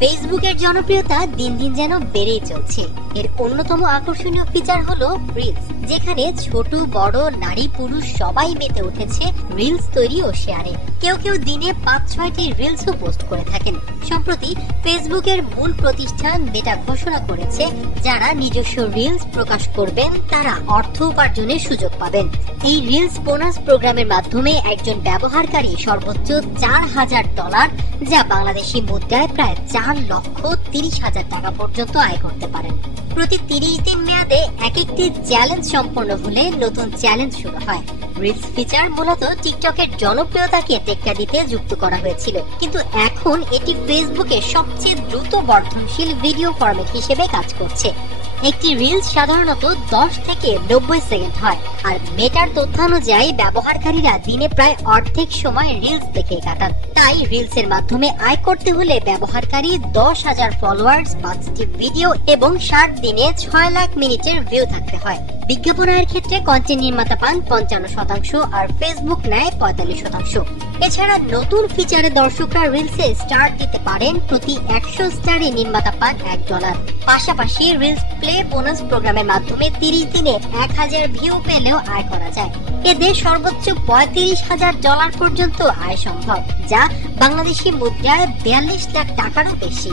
ফেসবুকের জনপ্রিয়তা দিন দিন যেন বেড়েই চলছে। এর অন্যতম আকর্ষণীয় ফিচার হলো রিলস, যেখানে ছোট বড় নারী পুরুষ সবাই মেতে উঠেছে রিলস তৈরি ও শেয়ারে। কেউ কেউ দিনে 5-6টি রিলসও পোস্ট করে থাকেন। সম্প্রতি ফেসবুকের মূল প্রতিষ্ঠান মেটা ঘোষণা করেছে, যারা নিজস্ব রিলস প্রকাশ করবেন তারা অর্থ উপার্জনের সুযোগ পাবেন। এই রিলস বোনাস প্রোগ্রামের মাধ্যমে একজন ব্যবহারকারী সর্বোচ্চ $4,000, যা বাংলাদেশি মুদ্রায় প্রায় 4,30,000 টাকা পর্যন্ত আয় করতে পারেন। প্রতি 30 দিন মেয়াদে এক একটি চ্যালেঞ্জ সম্পন্ন হলে নতুন চ্যালেঞ্জ শুরু হয়। রিলস ফিচার মূলত টিকটকের জনপ্রিয়তাকে টেক্কা দিতে যুক্ত করা হয়েছিল, কিন্তু এখন এটি ফেসবুকের সবচেয়ে দ্রুত বর্ধনশীল ভিডিও ফরম্যাট হিসেবে কাজ করছে। একটি রিলস সাধারণত 10 থেকে 90 সেকেন্ড হয়, আর মেটার তথ্যানুযায়ী ব্যবহারকারীরা দিনে প্রায় অর্ধেক সময় রিলস দেখে কাটান। তাই রিলসের মাধ্যমে আয় করতে হলে ব্যবহারকারী 10,000 ফলোয়ার্স, 5টি ভিডিও এবং 60 দিনে 6 লাখ মিনিটের ভিউ থাকতে হয়। বিজ্ঞাপনের ক্ষেত্রে কন্টেন্ট নির্মাতা পান 55% আর ফেসবুক নেয় 45%। এছাড়া নতুন ফিচারে দর্শকরা রিলসে স্টার দিতে পারেন। প্রতি 100 স্টারে নির্মাতা পান $1। পাশাপাশি রিলস প্লে বোনাস প্রোগ্রামের মাধ্যমে 30 দিনে 1000 ভিউ পেলেও আয় করা যায়। এতে সর্বোচ্চ $35,000 পর্যন্ত আয় সম্ভব, যা বাংলাদেশি মুদ্রায় 42 লাখ টাকারও বেশি।